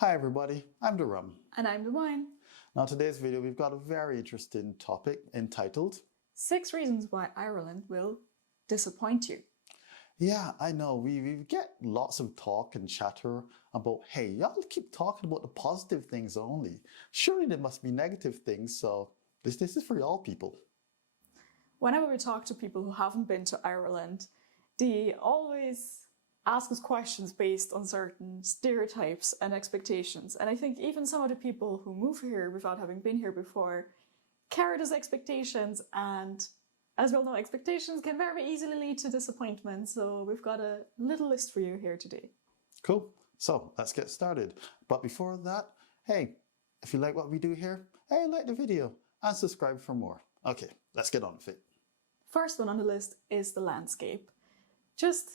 Hi everybody, I'm Durum. And I'm the Wine. Now today's video we've got a very interesting topic entitled 6 Reasons Why Ireland Will Disappoint You. Yeah, I know, we get lots of talk and chatter about, hey, y'all keep talking about the positive things only. Surely there must be negative things, so this is for y'all people. Whenever we talk to people who haven't been to Ireland, they always ask us questions based on certain stereotypes and expectations. And I think even some of the people who move here without having been here before carry those expectations, and as we all know, expectations can very easily lead to disappointment. So we've got a little list for you here today. Cool, so let's get started. But before that, hey, if you like what we do here, hey, like the video and subscribe for more. Okay, let's get on with it. First one on the list is the landscape. Just,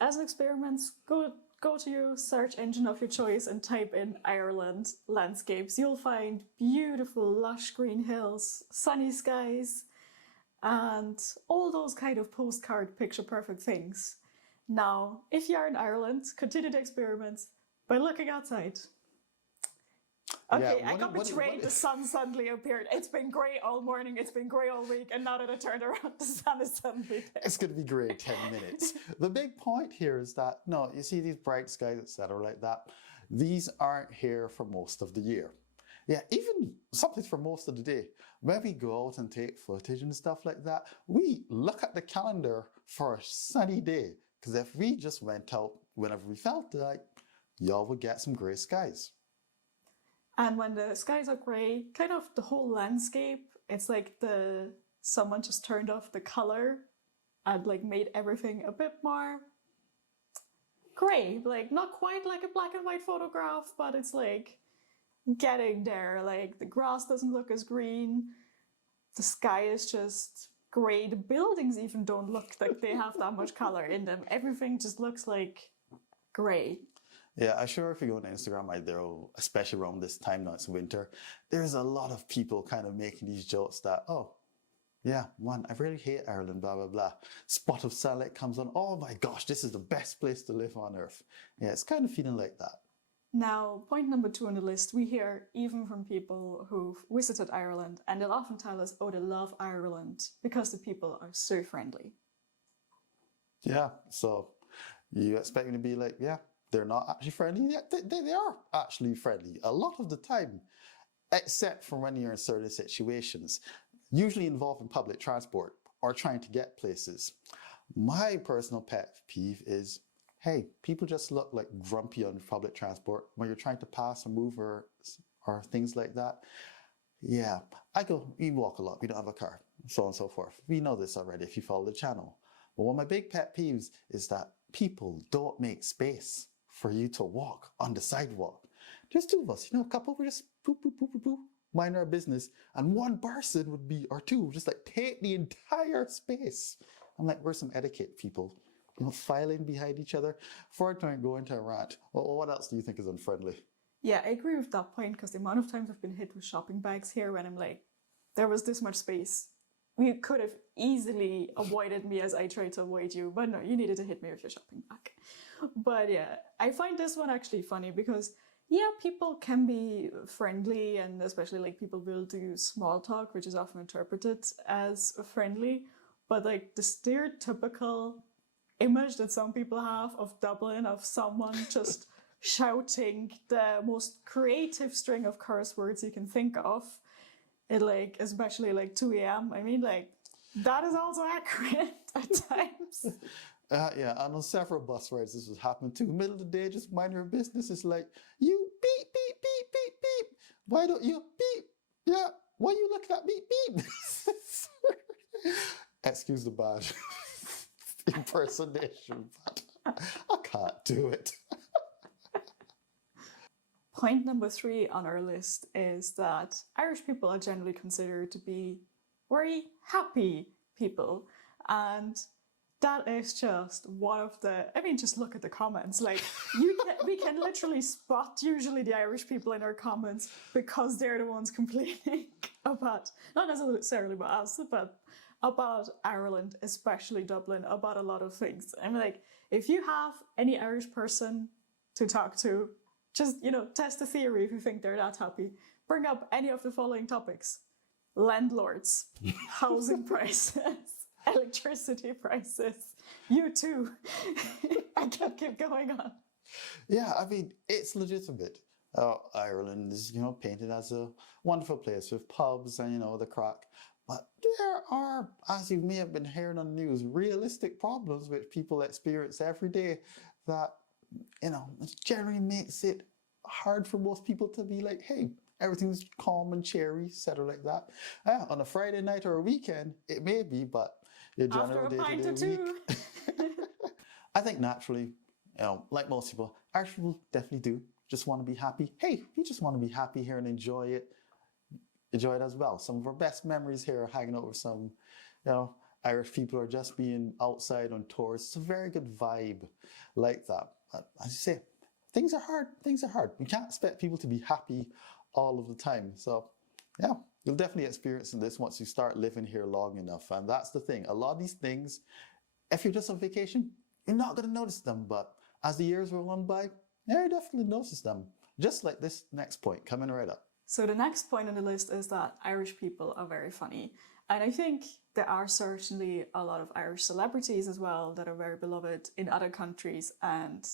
as an experiment, go to your search engine of your choice and type in Ireland landscapes. You'll find beautiful lush green hills, sunny skies, and all those kind of postcard picture perfect things. Now, if you are in Ireland, continue the experiments by looking outside. Okay, Yeah, I got betrayed. The sun suddenly appeared. It's been grey all morning, it's been grey all week, and now that I turned around, the sun is suddenly there. It's going to be grey in 10 minutes. The big point here is that, no, you see these bright skies, etc. like that, these aren't here for most of the year. Yeah, even sometimes for most of the day. When we go out and take footage and stuff like that, we look at the calendar for a sunny day. Because if we just went out whenever we felt like, y'all would get some grey skies. And when the skies are grey, kind of the whole landscape, it's like someone just turned off the colour and made everything a bit more grey. Not quite like a black and white photograph, but it's getting there. The grass doesn't look as green. The sky is just grey. The buildings even don't look like they have that much colour in them. Everything just looks like grey. Yeah, I'm sure if you go on Instagram right there, especially around this time now, it's winter, there's a lot of people kind of making these jokes that, oh, yeah, I really hate Ireland, blah, blah, blah. Spot of sunlight comes on, oh my gosh, this is the best place to live on earth. Yeah, it's kind of feeling like that. Now, point number 2 on the list, we hear even from people who've visited Ireland, and they'll often tell us, oh, they love Ireland because the people are so friendly. Yeah, so you expect me to be like, yeah, they're not actually friendly. Yeah, they are actually friendly a lot of the time, except for when you're in certain situations, usually involving public transport or trying to get places. My personal pet peeve is, hey, people just look like grumpy on public transport when you're trying to pass or move or things like that. Yeah, we walk a lot, we don't have a car, so on and so forth. We know this already if you follow the channel. But one of my big pet peeves is that people don't make space for you to walk on the sidewalk. There's 2 of us, a couple would just boop, boop, boop, boop, boop, mind our business, and one person would be, or 2, just take the entire space. I'm like, where's some etiquette, people? Filing behind each other. Before I go into a rant, well, what else do you think is unfriendly? Yeah, I agree with that point, because the amount of times I've been hit with shopping bags here when I'm like, there was this much space. You could have easily avoided me as I tried to avoid you, but no, you needed to hit me with your shopping bag. But yeah, I find this one actually funny because, yeah, people can be friendly, and especially people will do small talk, which is often interpreted as friendly, but the stereotypical image that some people have of Dublin, of someone just shouting the most creative string of curse words you can think of, especially 2 a.m. I mean, that is also accurate at times. Yeah, and on several bus rides this was happening too. Middle of the day, just mind your business. It's like, you beep, beep, beep, beep, beep. Why don't you beep? Yeah, why you looking at me? Beep. Excuse the bad impersonation, but I can't do it. Point number 3 on our list is that Irish people are generally considered to be very happy people, and that is just one of the, just look at the comments. We can literally spot usually the Irish people in our comments because they're the ones complaining about, not necessarily about us, but about Ireland, especially Dublin, about a lot of things. I'm like, if you have any Irish person to talk to, Just, test the theory if you think they're that happy. Bring up any of the following topics: landlords, housing prices, electricity prices. You too. I can keep going on. Yeah, I mean, it's legitimate. Ireland is, painted as a wonderful place with pubs and, the crack. But there are, as you may have been hearing on the news, realistic problems which people experience every day that, generally makes it hard for most people to be like, hey, everything's calm and cheery, etc. like that. On a Friday night or a weekend, it may be, but your general After a pint or day-to-day two. week. I think naturally, like most people, Irish people definitely do just want to be happy. Hey, we just want to be happy here and enjoy it as well. Some of our best memories here are hanging out with some, Irish people or just being outside on tours. It's a very good vibe like that. But as you say, things are hard. Things are hard. We can't expect people to be happy all of the time. So, yeah, you'll definitely experience this once you start living here long enough. And that's the thing. A lot of these things, if you're just on vacation, you're not going to notice them. But as the years roll on by, yeah, you definitely notice them. Just like this next point coming right up. So the next point on the list is that Irish people are very funny. And I think there are certainly a lot of Irish celebrities as well that are very beloved in other countries, and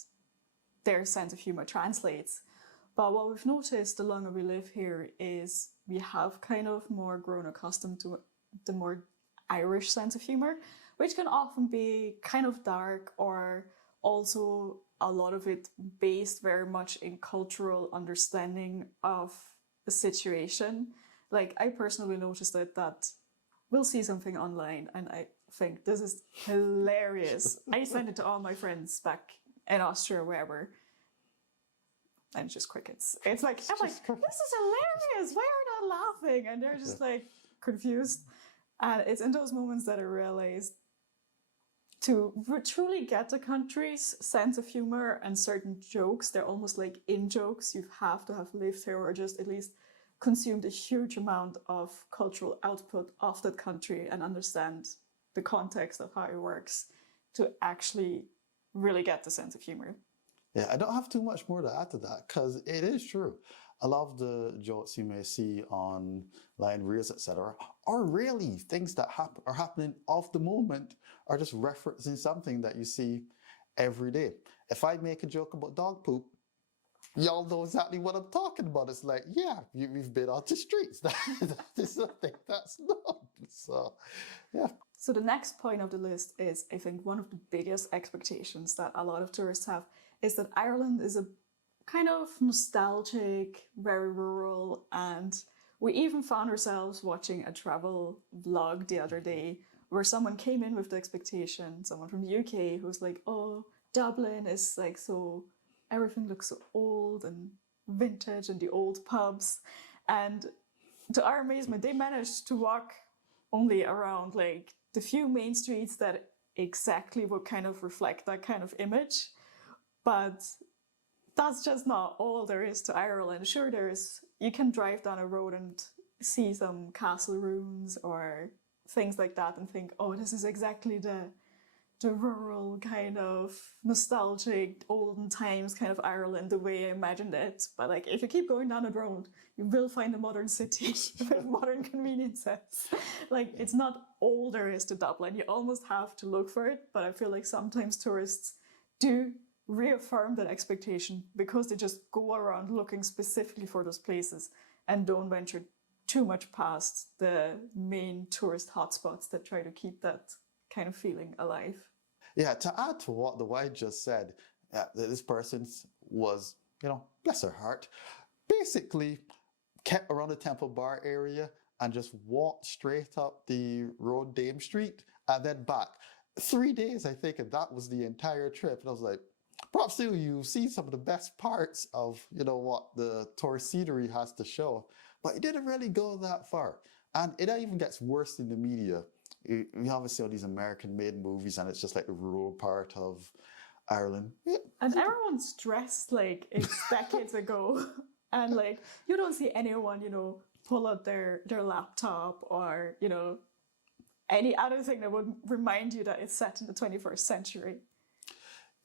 their sense of humor translates. But what we've noticed the longer we live here is we have kind of more grown accustomed to the more Irish sense of humor, which can often be kind of dark, or also a lot of it based very much in cultural understanding of a situation. Like, I personally noticed that we'll see something online and I think this is hilarious. I send it to all my friends back in Austria, wherever, and it's just crickets. It's like, I'm like, this is hilarious. Why are they laughing? And they're just like confused. And it's in those moments that I realized to truly get the country's sense of humor and certain jokes, they're almost like in-jokes. You have to have lived here or just at least consumed a huge amount of cultural output of that country and understand the context of how it works to actually really get the sense of humor. Yeah, I don't have too much more to add to that because it is true. A lot of the jokes you may see online, reels, etc., are really things that are happening of the moment, or just referencing something that you see every day. If I make a joke about dog poop, y'all know exactly what I'm talking about. It's like, yeah, we've been out the streets. That is a thing that's known. So, yeah. So the next point of the list is, I think, one of the biggest expectations that a lot of tourists have is that Ireland is a kind of nostalgic, very rural, and we even found ourselves watching a travel vlog the other day where someone came in with the expectation, someone from the UK, who was like, oh, Dublin is like so, everything looks so old and vintage and the old pubs. And to our amazement, they managed to walk only around like the few main streets that exactly would kind of reflect that kind of image. But that's just not all there is to Ireland. Sure, you can drive down a road and see some castle ruins or things like that and think, oh, this is exactly the rural kind of nostalgic olden times kind of Ireland, the way I imagined it. But like, if you keep going down the road, you will find a modern city with modern conveniences. Like, it's not all there is to Dublin. You almost have to look for it. But I feel like sometimes tourists do reaffirm that expectation because they just go around looking specifically for those places and don't venture too much past the main tourist hotspots that try to keep that kind of feeling alive. Yeah, to add to what the wife just said, this person was, bless her heart, basically kept around the Temple Bar area and just walked straight up the road Dame Street and then back. 3 days, I think, and that was the entire trip. And I was like, props to you, you've seen some of the best parts of, what the tourist scenery has to show. But it didn't really go that far. And it even gets worse in the media. We obviously all these American-made movies, and it's just like the rural part of Ireland. Yeah. And everyone's dressed like it's decades ago. And like, you don't see anyone, pull out their laptop or, any other thing that would remind you that it's set in the 21st century.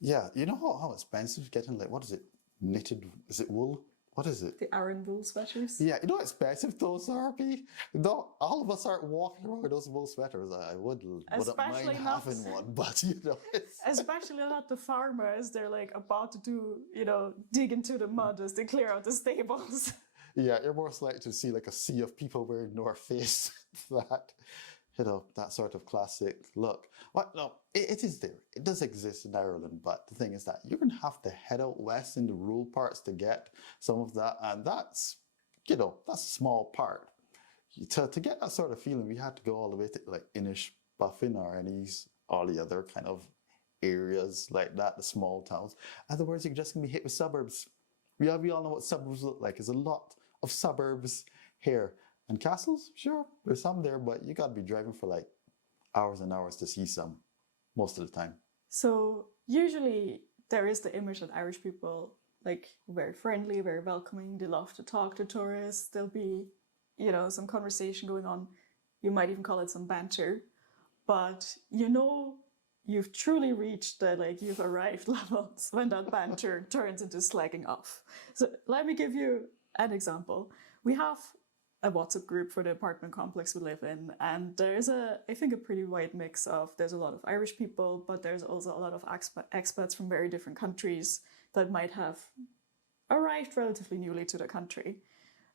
Yeah, you know how expensive getting, like, what is it, knitted, is it wool? What is it? The Aran wool sweaters. Yeah, you know how expensive those are, P? No, all of us aren't walking around with those wool sweaters. I wouldn't Especially mind not- having one, but you know, it's... Especially not the farmers. They're like about to do, dig into the mud as they clear out the stables. Yeah, you're most likely to see like a sea of people wearing North Face, that sort of classic look. Well, no, it is there. It does exist in Ireland, but the thing is that you're going to have to head out west in the rural parts to get some of that, and that's a small part. To get that sort of feeling, we had to go all the way to like Inish, Buffin, or Ennis, all the other kind of areas like that, the small towns. Otherwise, you're just going to be hit with suburbs. We all know what suburbs look like. There's a lot of suburbs here. And castles, sure, there's some there, but you got to be driving for like hours and hours to see some, most of the time. So usually there is the image that Irish people, like, very friendly, very welcoming. They love to talk to tourists. There'll be, some conversation going on. You might even call it some banter. But you've truly reached the, like, you've arrived levels when that banter turns into slagging off. So let me give you an example. We have a WhatsApp group for the apartment complex we live in, and there's I think a pretty wide mix of, there's a lot of Irish people, but there's also a lot of expats from very different countries that might have arrived relatively newly to the country.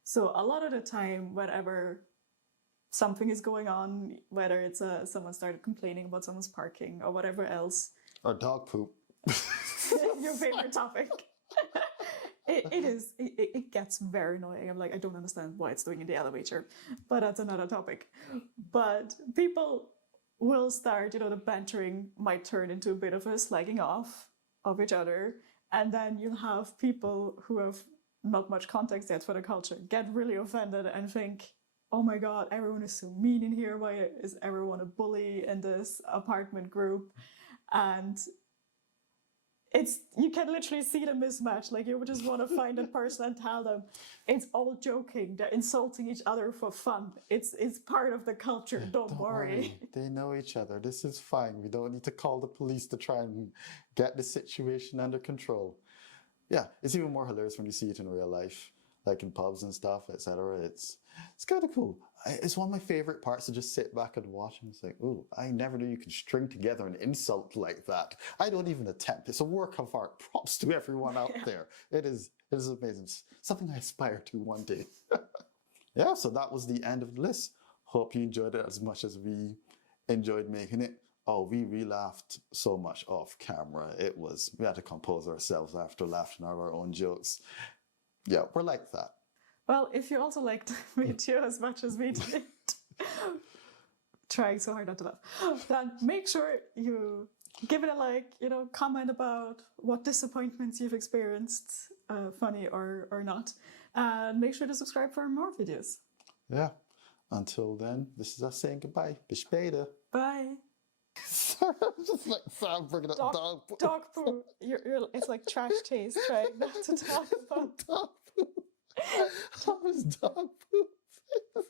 So a lot of the time, whenever something is going on, whether it's someone started complaining about someone's parking or whatever else. Or dog poop. Your favorite topic. It gets very annoying. I'm like, I don't understand why it's doing in the elevator, but that's another topic. But people will start, the bantering might turn into a bit of a slagging off of each other. And then you'll have people who have not much context yet for the culture get really offended and think, oh my God, everyone is so mean in here. Why is everyone a bully in this apartment group? And you can literally see the mismatch. Like, you would just want to find that person and tell them it's all joking. They're insulting each other for fun. It's part of the culture. Don't worry. They know each other. This is fine. We don't need to call the police to try and get the situation under control. Yeah, it's even more hilarious when you see it in real life, like in pubs and stuff, etc. It's kind of cool. It's one of my favorite parts to just sit back and watch, and it's like, ooh, I never knew you could string together an insult like that. I don't even attempt. It's a work of art. Props to everyone out there. It is amazing. It's something I aspire to one day. Yeah, so that was the end of the list. Hope you enjoyed it as much as we enjoyed making it. Oh, we laughed so much off camera. We had to compose ourselves after laughing at our own jokes. Yeah, we're like that. Well, if you also liked the video as much as we did, trying so hard not to laugh, then make sure you give it a like, comment about what disappointments you've experienced, funny or not, and make sure to subscribe for more videos. Yeah. Until then, this is us saying goodbye. Bis später. Bye. Sorry, I'm just like Sam bringing up dog poo. Dog poo. It's like trash taste, trying not to talk about dog poo. That was dog poo.